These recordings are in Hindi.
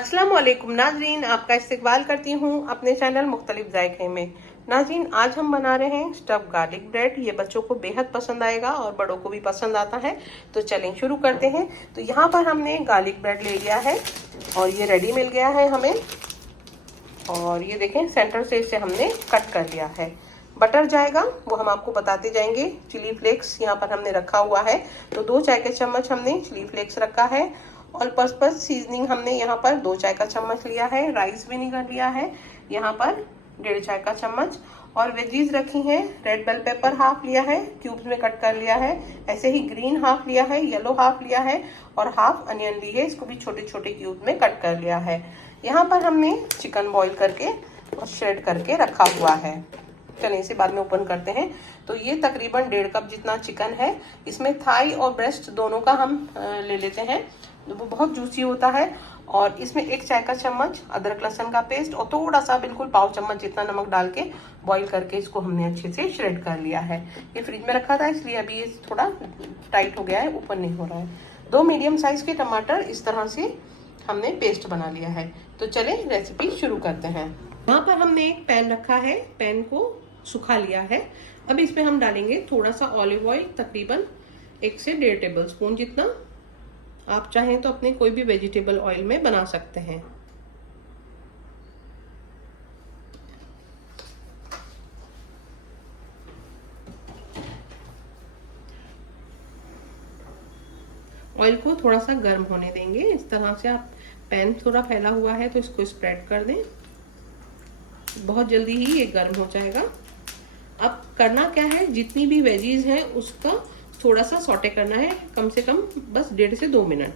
अस्सलाम वालेकुम नाजरीन, आपका इस्तकबाल करती हूँ अपने चैनल मुख्तलिफ जायके में। नाजरीन, आज हम बना रहे हैं स्टफ गार्लिक ब्रेड। ये बच्चों को बेहद पसंद आएगा और बड़ों को भी पसंद आता है। तो चलें शुरू करते हैं। तो यहाँ पर हमने गार्लिक ब्रेड ले लिया है और ये रेडी मिल गया है हमें। और ये देखें, सेंटर से इसे हमने कट कर लिया है। बटर जाएगा वो हम आपको बताते जाएंगे। चिली फ्लेक्स यहाँ पर हमने रखा हुआ है, तो 2 चाय के चम्मच हमने चिली फ्लेक्स रखा है। ऑल पर्पस सीजनिंग हमने यहाँ पर 2 चाय का चम्मच लिया है। राइस विनेगर लिया है यहाँ पर 1.5 चाय का चम्मच। और वेजीज रखी हैं। रेड बेल पेपर हाफ लिया है, क्यूब्स में कट कर लिया है। ऐसे ही ग्रीन हाफ लिया है, येलो हाफ लिया है और हाफ अनियन ली है, इसको भी छोटे छोटे क्यूब में कट कर लिया है। यहाँ पर हमने चिकन बॉईल करके और श्रेड करके रखा हुआ है। चलिए इसे बाद में ओपन करते हैं। तो ये तकरीबन 1.5 कप जितना चिकन है। इसमें थाई और ब्रेस्ट दोनों का हम ले लेते हैं, वो बहुत जूसी होता है। और इसमें 1 चाय का चम्मच अदरक लहसुन का पेस्ट और थोड़ा सा बिल्कुल पाव चम्मच जितना नमक डाल के बॉईल करके इसको हमने अच्छे से श्रेड कर लिया है। ये फ्रिज में रखा था इसलिए अभी ये थोड़ा टाइट हो गया है, ऊपर नहीं हो रहा है। 2 मीडियम साइज के टमाटर इस तरह से हमने पेस्ट बना लिया है। तो चले रेसिपी शुरू करते हैं। यहाँ पर हमने एक पैन रखा है, पैन को सुखा लिया है। अब इसमें हम डालेंगे थोड़ा सा ऑलिव ऑयल, तकरीबन 1 से 1.5 टेबल स्पून जितना। आप चाहें तो अपने कोई भी वेजिटेबल ऑयल में बना सकते हैं। ऑयल को थोड़ा सा गर्म होने देंगे। इस तरह से आप, पैन थोड़ा फैला हुआ है तो इसको स्प्रेड कर दें, बहुत जल्दी ही ये गर्म हो जाएगा। अब करना क्या है, जितनी भी वेजीज हैं उसका थोड़ा सा सॉटे करना है, कम से कम बस 1.5 से 2 मिनट।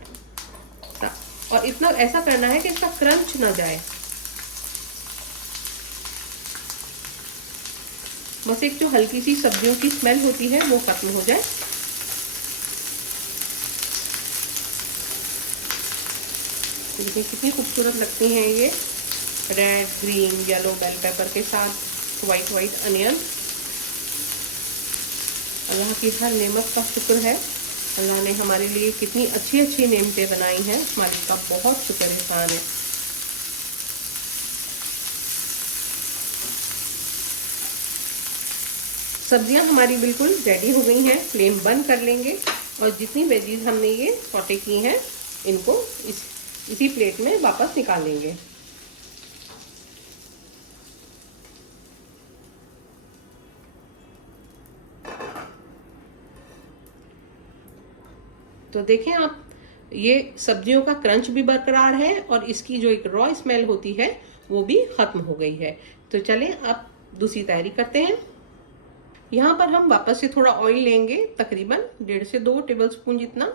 और इतना ऐसा करना है कि इसका क्रंच ना जाए, बस एक जो हल्की सी सब्जियों की स्मेल होती है वो खत्म हो जाए। देखिए कितनी खूबसूरत लगती हैं ये red, green, yellow bell pepper के साथ वाइट अनियन। अल्लाह की हर नेमत का शुक्र है। अल्लाह ने हमारे लिए कितनी अच्छी अच्छी नेमतें बनाई हैं, मालिक का बहुत शुक्र एहसान है। सब्जियां हमारी बिल्कुल रेडी हो गई हैं। फ्लेम बंद कर लेंगे और जितनी वेजीज हमने ये सॉटे की हैं इनको इसी प्लेट में वापस निकाल लेंगे। तो देखें आप, ये सब्जियों का क्रंच भी बरकरार है और इसकी जो एक रॉ स्मेल होती है वो भी खत्म हो गई है। तो चलें अब दूसरी तैयारी करते हैं। यहाँ पर हम वापस से थोड़ा ऑयल लेंगे, तकरीबन 1.5 से 2 टेबल स्पून जितना,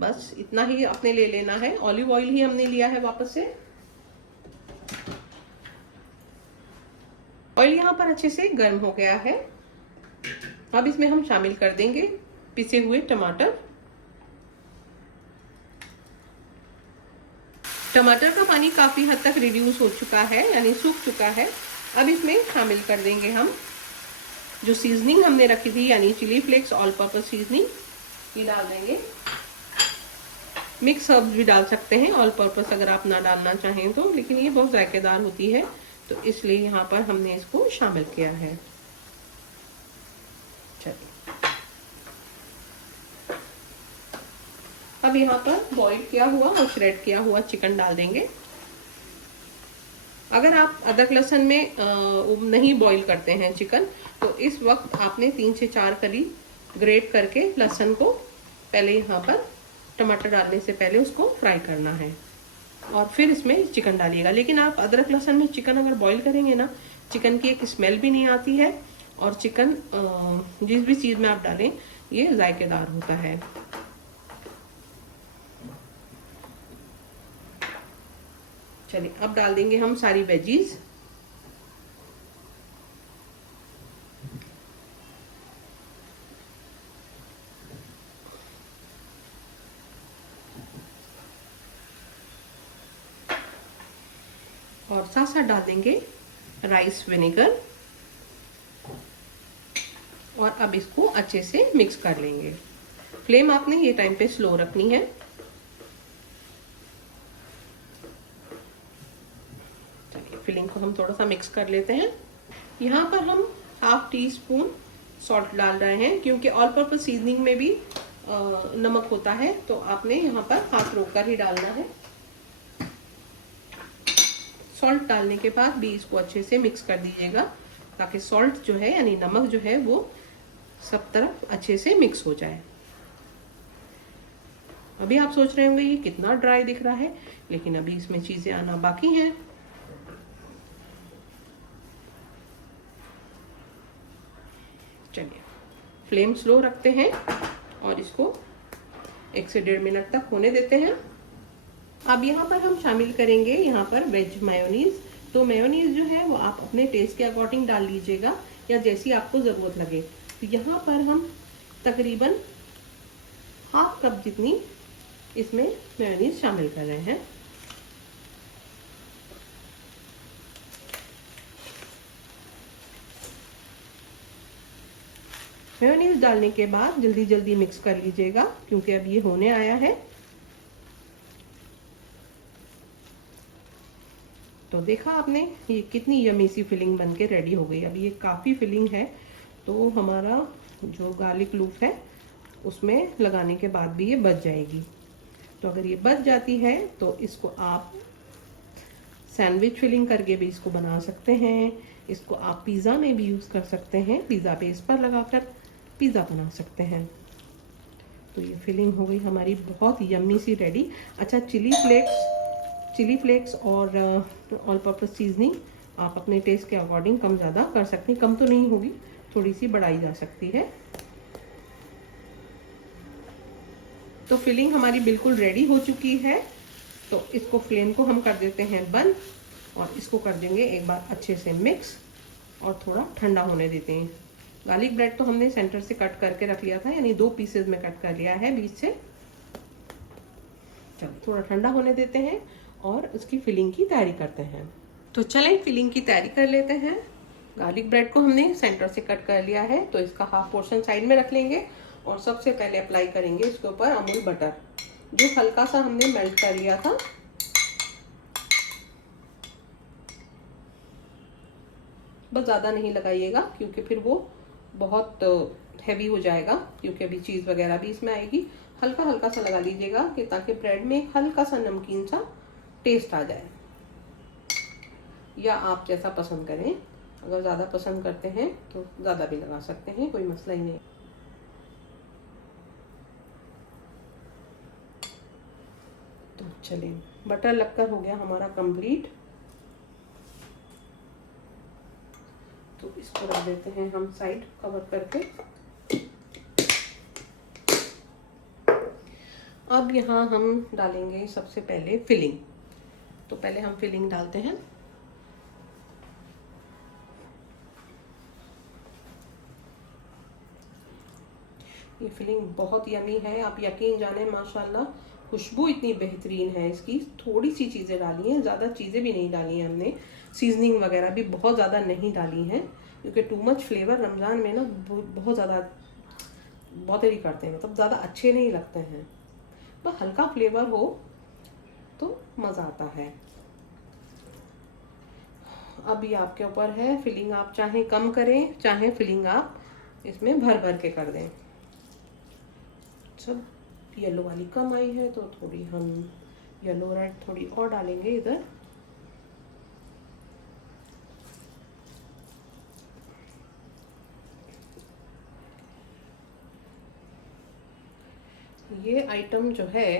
बस इतना ही आपने ले लेना है। ऑलिव ऑयल ही हमने लिया है वापस से। ऑयल यहाँ पर अच्छे से गर्म हो गया है। अब इसमें हम शामिल कर देंगे पिसे हुए टमाटर। टमाटर का पानी काफी हद तक रिड्यूस हो चुका है, यानी सूख चुका है। अब इसमें शामिल कर देंगे हम जो सीजनिंग हमने रखी थी, यानी chilli flakes all purpose seasoning, ये डाल देंगे। मिक्स हर्ब्स भी डाल सकते हैं ऑल पर्पस अगर आप ना डालना चाहें तो, लेकिन ये बहुत जायकेदार होती है तो इसलिए यहाँ पर हमने इसको शामिल किया है। चलिए अब यहाँ पर बॉईल किया हुआ और श्रेड किया हुआ चिकन डाल देंगे। अगर आप अदरक लहसुन में नहीं बॉईल करते हैं चिकन, तो इस वक्त आपने 3 से 4 कली ग्रेट करके लहसुन को पहले यहाँ पर टमाटर डालने से पहले उसको फ्राई करना है और फिर इसमें चिकन डालिएगा। लेकिन आप अदरक लहसुन में चिकन अगर बॉईल करेंगे ना, चिकन की एक स्मेल भी नहीं आती है और चिकन जिस भी चीज़ में आप डालें ये जायकेदार होता है। चलिए अब डाल देंगे हम सारी वेजीज। और साथ साथ डाल देंगे राइस विनेगर और अब इसको अच्छे से मिक्स कर लेंगे। फ्लेम आपने ये टाइम पे स्लो रखनी है। फिलिंग को हम थोड़ा सा मिक्स कर लेते हैं। यहाँ पर हम 1/2 टीस्पून सॉल्ट डाल रहे हैं, क्योंकि ऑल पर्पस सीजनिंग में भी नमक होता है, तो आपने यहाँ पर हाथ रोककर ही डालना है। सॉल्ट डालने के बाद भी इसको अच्छे से मिक्स कर दीजिएगा, ताकि सॉल्ट जो है यानी नमक जो है वो सब तरफ अच्छे से मिक्स हो जाए। अभी आप सोच रहे होंगे ये कितना ड्राई दिख रहा है, लेकिन अभी इसमें चीजें आना बाकी हैं। चलिए फ्लेम स्लो रखते हैं और इसको 1 से 1.5 मिनट तक होने देते हैं। अब यहाँ पर हम शामिल करेंगे यहाँ पर वेज मेयोनीज। तो मेयोनीज जो है वो आप अपने टेस्ट के अकॉर्डिंग डाल लीजिएगा, या जैसी आपको ज़रूरत लगे। तो यहाँ पर हम तकरीबन 1/2 कप जितनी इसमें मेयोनीज शामिल कर रहे हैं। मेयोनीज डालने के बाद जल्दी जल्दी मिक्स कर लीजिएगा, क्योंकि अब ये होने आया है। तो देखा आपने ये कितनी यमी सी फिलिंग बनके रेडी हो गई। अब ये काफ़ी फिलिंग है, तो हमारा जो गार्लिक लूफ है उसमें लगाने के बाद भी ये बच जाएगी। तो अगर ये बच जाती है तो इसको आप सैंडविच फिलिंग करके भी इसको बना सकते हैं। इसको आप पिज़्ज़ा में भी यूज़ कर सकते हैं, पिज़्ज़ा बेस पर लगाकर पिज़्ज़ा बना सकते हैं। तो ये फिलिंग हो गई हमारी बहुत यम्मी सी रेडी। अच्छा, चिली फ्लेक्स और ऑल पर्पस सीजनिंग आप अपने टेस्ट के अकॉर्डिंग कम ज़्यादा कर सकते हैं। कम तो नहीं होगी, थोड़ी सी बढ़ाई जा सकती है। तो फिलिंग हमारी बिल्कुल रेडी हो चुकी है। तो इसको फ्लेम को हम कर देते हैं बंद और इसको कर देंगे एक बार अच्छे से मिक्स और थोड़ा ठंडा होने देते हैं। गार्लिक ब्रेड तो हमने सेंटर से कट करके रख लिया था, यानी 2 पीसेज में कट कर लिया है बीच से। चलो थोड़ा ठंडा होने देते हैं और उसकी फिलिंग की तैयारी करते हैं। तो चलें फिलिंग की तैयारी कर लेते हैं। गार्लिक ब्रेड को हमने सेंटर से कट कर लिया है, तो इसका हाफ पोर्शन साइड में रख लेंगे और सबसे पहले अप्लाई करेंगे इसके ऊपर अमूल बटर, जो हल्का सा हमने मेल्ट कर लिया था। बस ज़्यादा नहीं लगाइएगा, क्योंकि फिर वो बहुत हैवी हो जाएगा, क्योंकि अभी चीज़ वगैरह भी इसमें आएगी। हल्का हल्का सा लगा लीजिएगा कि ताकि ब्रेड में एक हल्का सा नमकीन सा टेस्ट आ जाए, या आप जैसा पसंद करें। अगर ज़्यादा पसंद करते हैं तो ज़्यादा भी लगा सकते हैं, कोई मसला ही नहीं। तो चलिए, बटर लगकर हो गया हमारा कंप्लीट। तो इसको रख देते हैं हम साइड कवर करके। अब यहाँ हम डालेंगे सबसे पहले फिलिंग। तो पहले हम फिलिंग डालते हैं। ये फिलिंग बहुत यमी है, आप यकीन जाने, माशाल्लाह खुशबू इतनी बेहतरीन है इसकी। थोड़ी सी चीज़ें डाली हैं, ज़्यादा चीज़ें भी नहीं डाली हैं हमने। सीजनिंग वगैरह भी बहुत ज़्यादा नहीं डाली हैं, क्योंकि टू मच फ्लेवर रमज़ान में ना बहुत ज़्यादा बॉदर ही करते हैं, मतलब ज़्यादा अच्छे नहीं लगते हैं। बस हल्का फ्लेवर हो तो मज़ा आता है। अब ये आपके ऊपर है, फिलिंग आप चाहे कम करें, चाहे फिलिंग आप इसमें भर भर के कर दें। सब येलो वाली कम आई है, तो थोड़ी हम येलो रेड थोड़ी और डालेंगे इधर। ये आइटम जो है,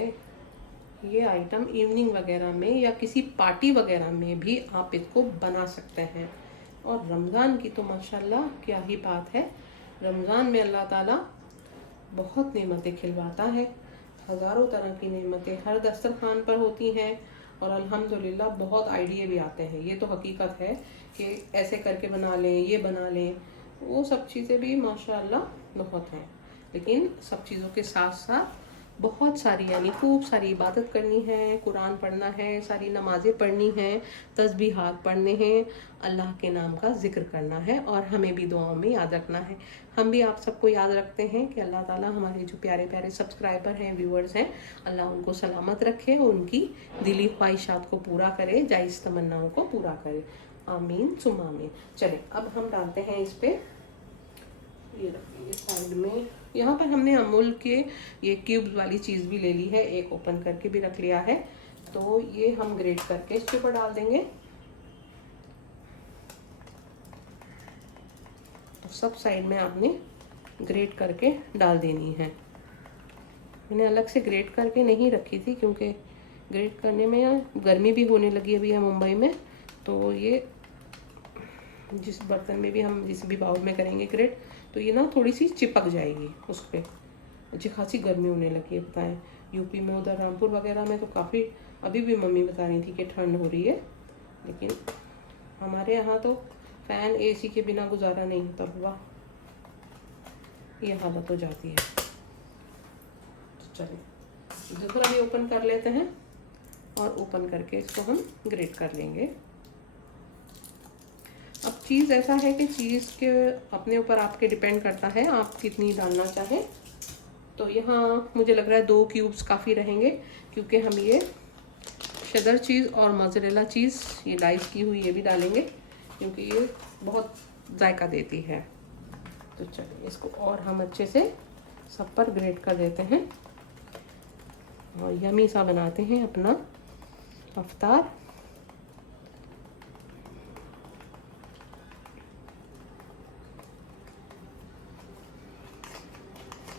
ये आइटम इवनिंग वगैरह में या किसी पार्टी वगैरह में भी आप इसको बना सकते हैं। और रमज़ान की तो माशाल्लाह क्या ही बात है। रमज़ान में अल्लाह ताला बहुत नेमतें खिलवाता है, हज़ारों तरह की नेमतें हर दस्तरखान पर होती हैं, और अल्हम्दुलिल्लाह बहुत आइडिया भी आते हैं। ये तो हकीकत है कि ऐसे करके बना लें, ये बना लें, वो सब चीज़ें भी माशाल्लाह बहुत हैं। लेकिन सब चीज़ों के साथ साथ बहुत सारी यानी खूब सारी इबादत करनी है, कुरान पढ़ना है, सारी नमाज़ें पढ़नी हैं, तस्बीहात पढ़ने हैं, अल्लाह के नाम का ज़िक्र करना है और हमें भी दुआओं में याद रखना है। हम भी आप सबको याद रखते हैं कि अल्लाह ताला हमारे जो प्यारे प्यारे सब्सक्राइबर हैं, व्यूअर्स हैं, अल्लाह उनको सलामत रखे और उनकी दिली ख्वाहिशात को पूरा करे, जायज़ तमन्नाओं को पूरा करे। आमीन सुम्मा आमीन। चलें अब हम डालते हैं इस पर, ये रखिए साइड में। यहाँ पर हमने अमूल के ये क्यूब्स वाली चीज़ भी ले ली है, एक ओपन करके भी रख लिया है, तो ये हम ग्रेट करके इसके ऊपर डाल देंगे। तो सब साइड में आपने ग्रेट करके डाल देनी है। मैंने अलग से ग्रेट करके नहीं रखी थी क्योंकि ग्रेट करने में गर्मी भी होने लगी अभी है मुंबई में, तो ये जिस बर्तन में भी हम जिस भी बाउल में करेंगे ग्रेट, तो ये ना थोड़ी सी चिपक जाएगी उस पर। अच्छी खासी गर्मी होने लगी है, बताएं यूपी में, उधर रामपुर वगैरह में तो काफ़ी, अभी भी मम्मी बता रही थी कि ठंड हो रही है, लेकिन हमारे यहाँ तो फ़ैन एसी के बिना गुजारा नहीं होता हुआ, ये हालत हो जाती है। तो चलिए दूसरा भी ओपन कर लेते हैं और ओपन करके इसको हम ग्रेट कर लेंगे। अब चीज़ ऐसा है कि चीज़ के अपने ऊपर आपके डिपेंड करता है आप कितनी डालना चाहें। तो यहाँ मुझे लग रहा है 2 क्यूब्स काफ़ी रहेंगे, क्योंकि हम ये शेदर चीज़ और मोज़रेला चीज़ ये डाइस की हुई ये भी डालेंगे, क्योंकि ये बहुत जायका देती है। तो चलिए इसको और हम अच्छे से सब पर ग्रेट कर देते हैं और यमी सा बनाते हैं अपना अफ्तार।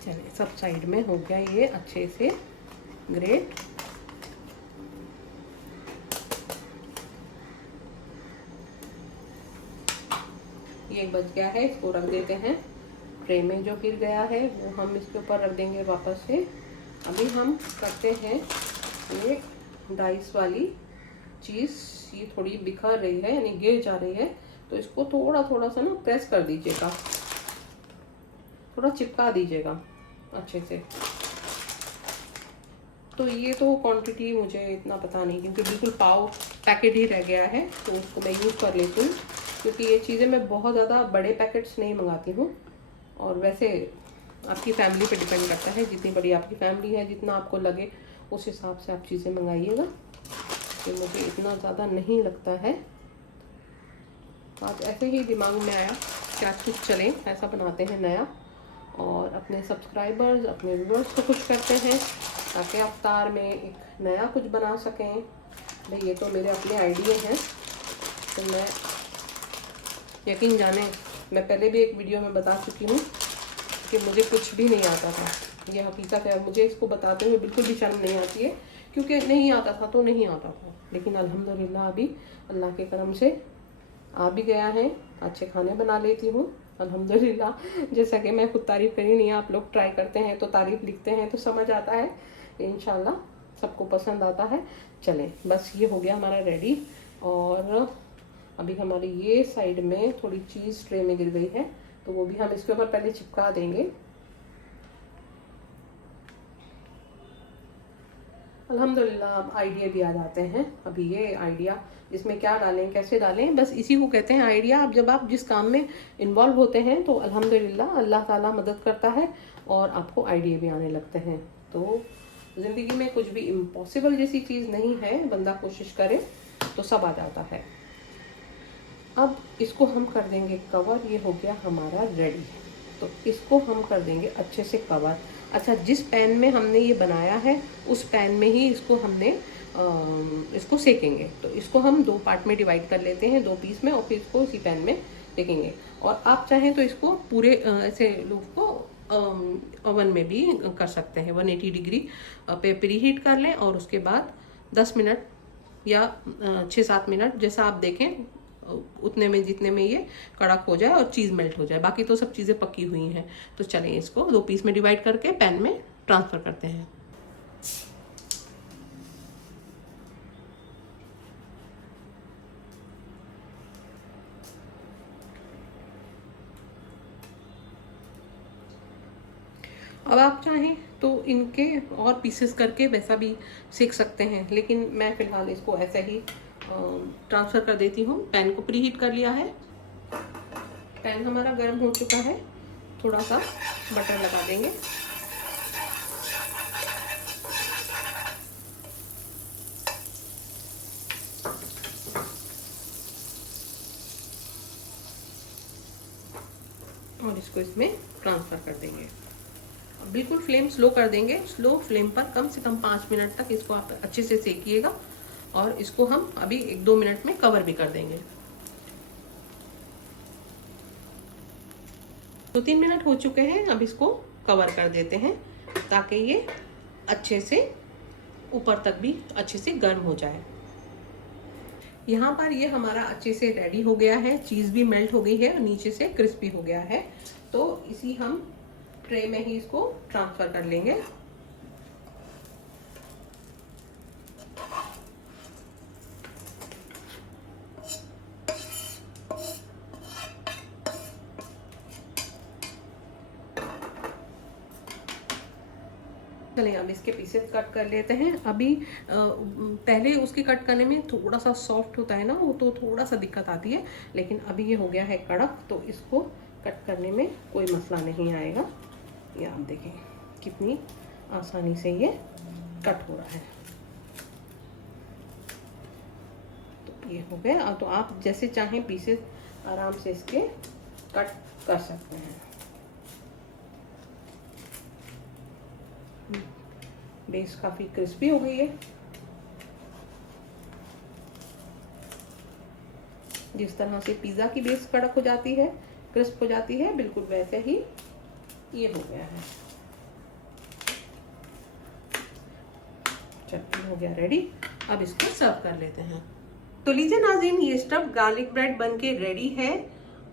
चलिए सब साइड में हो गया ये अच्छे से ग्रेट। ये बच गया है, इसको रख देते हैं। ट्रे में जो गिर गया है वो हम इसके ऊपर रख देंगे वापस से। अभी हम करते हैं ये डाइस वाली चीज़, ये थोड़ी बिखर रही है यानी गिर जा रही है, तो इसको थोड़ा थोड़ा सा ना प्रेस कर दीजिएगा, थोड़ा चिपका दीजिएगा अच्छे से। तो ये तो क्वांटिटी मुझे इतना पता नहीं, क्योंकि बिल्कुल पाव पैकेट ही रह गया है, तो उसको मैं यूज़ कर लेती हूँ, क्योंकि ये चीज़ें मैं बहुत ज़्यादा बड़े पैकेट्स नहीं मंगाती हूँ। और वैसे आपकी फैमिली पे डिपेंड करता है, जितनी बड़ी आपकी फैमिली है, जितना आपको लगे उस हिसाब से आप चीज़ें मंगाइएगा। तो मुझे इतना ज़्यादा नहीं लगता है। आज ऐसे ही दिमाग में आया कि आज कुछ चले ऐसा बनाते हैं नया, और अपने सब्सक्राइबर्स अपने व्यूअर्स को खुश करते हैं, ताकि अफ्तार में एक नया कुछ बना सकें। भाई ये तो मेरे अपने आइडिया हैं, तो मैं यकीन जाने मैं पहले भी एक वीडियो में बता चुकी हूँ कि मुझे कुछ भी नहीं आता था, ये हकीकत है। मुझे इसको बताते हुए बिल्कुल भी शर्म नहीं आती है, क्योंकि नहीं आता था तो नहीं आता था, लेकिन अल्हम्दुलिल्लाह अभी अल्लाह के करम से आ भी गया है, अच्छे खाने बना लेती हूँ अल्हम्दुलिल्लाह। जैसा कि मैं खुद तारीफ़ करी नहीं, आप लोग ट्राई करते हैं तो तारीफ़ लिखते हैं तो समझ आता है, इंशाल्लाह सबको पसंद आता है। चलें बस ये हो गया हमारा रेडी। और अभी हमारी ये साइड में थोड़ी चीज़ ट्रे में गिर गई है, तो वो भी हम इसके ऊपर पहले चिपका देंगे। अल्हम्दुलिल्लाह अब आइडिया भी आ जाते हैं। अभी ये आइडिया इसमें क्या डालें कैसे डालें, बस इसी को कहते हैं आइडिया। अब जब आप जिस काम में इन्वॉल्व होते हैं तो अल्हम्दुलिल्लाह अल्लाह ताला मदद करता है और आपको आइडिया भी आने लगते हैं। तो ज़िंदगी में कुछ भी इम्पॉसिबल जैसी चीज़ नहीं है, बंदा कोशिश करे तो सब आ जाता है। अब इसको हम कर देंगे कवर, ये हो गया हमारा रेडी। तो इसको हम कर देंगे अच्छे से कवर। अच्छा, जिस पैन में हमने ये बनाया है उस पैन में ही इसको हमने इसको सेकेंगे। तो इसको हम 2 पार्ट में डिवाइड कर लेते हैं, 2 पीस में, और फिर इसको उसी पैन में सेकेंगे। और आप चाहें तो इसको पूरे ऐसे लूफ को ओवन में भी कर सकते हैं। 180 डिग्री पे प्री हीट कर लें और उसके बाद 10 मिनट या 6-7 मिनट जैसा आप देखें उतने में, जितने में ये कड़क हो जाए और चीज़ मेल्ट हो जाए। बाकी तो सब चीज़ें पकी हुई हैं। तो चलें इसको 2 पीस में डिवाइड करके पैन में ट्रांसफ़र करते हैं। अब आप चाहें तो इनके और पीसेस करके वैसा भी सेक सकते हैं, लेकिन मैं फ़िलहाल इसको ऐसे ही ट्रांसफ़र कर देती हूँ। पैन को प्री हीट कर लिया है, पैन हमारा गर्म हो चुका है। थोड़ा सा बटर लगा देंगे। और इसको इसमें ट्रांसफ़र कर देंगे। बिल्कुल फ्लेम स्लो कर देंगे। स्लो फ्लेम पर कम से कम 5 मिनट तक इसको आप अच्छे से सेकिएगा। और इसको हम अभी 1-2 मिनट में कवर भी कर देंगे। 2-3 मिनट हो चुके हैं। अब इसको कवर कर देते हैं ताकि ये अच्छे से ऊपर तक भी अच्छे से गर्म हो जाए। यहाँ पर ये हमारा अच्छे से रेडी हो गया है। चीज़ भी मेल्ट हो गई है और नीचे से क्रिस्पी हो गया है। तो इसी हम ट्रे में ही इसको ट्रांसफ़र कर लेंगे। चलिए अब इसके पीसेस कट कर लेते हैं। अभी पहले उसके कट करने में थोड़ा सा सॉफ्ट होता है ना, वो तो थोड़ा सा दिक्कत आती है, लेकिन अभी ये हो गया है कड़क, तो इसको कट करने में कोई मसला नहीं आएगा। ये आप देखें कितनी आसानी से ये कट हो रहा है। तो ये हो गया। तो आप जैसे चाहें पीसेस आराम से इसके कट कर सकते हैं। बेस काफ़ी क्रिस्पी हो गई है। जिस तरह से पिज़्ज़ा की बेस कड़क हो जाती है, क्रिस्प हो जाती है, बिल्कुल वैसे ही ये हो गया है। चटनी हो गया रेडी। अब इसको सर्व कर लेते हैं। तो लीजिए नाज़रीन, ये स्टफ्ड गार्लिक ब्रेड बनके रेडी है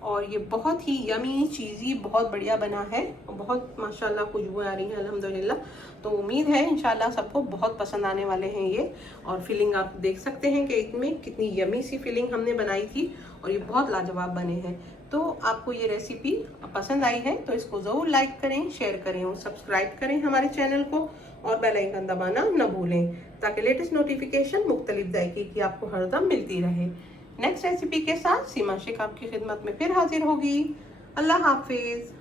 और ये बहुत ही यमी चीज़ी बहुत बढ़िया बना है। बहुत माशाल्लाह खुशबू आ रही है अल्हम्दुलिल्लाह। तो उम्मीद है इंशाल्लाह सबको बहुत पसंद आने वाले हैं ये। और फिलिंग आप देख सकते हैं कि इसमें कितनी यमी सी फिलिंग हमने बनाई थी और ये बहुत लाजवाब बने हैं। तो आपको ये रेसिपी पसंद आई है तो इसको ज़रूर लाइक करें, शेयर करें और सब्सक्राइब करें हमारे चैनल को, और बेल आइकन दबाना न भूलें ताकि लेटेस्ट नोटिफिकेशन मुख्तलिफ जायके की आपको हरदम मिलती रहे। नेक्स्ट रेसिपी के साथ सीमा शेख आपकी खिदमत में फिर हाजिर होगी। अल्लाह हाफिज़।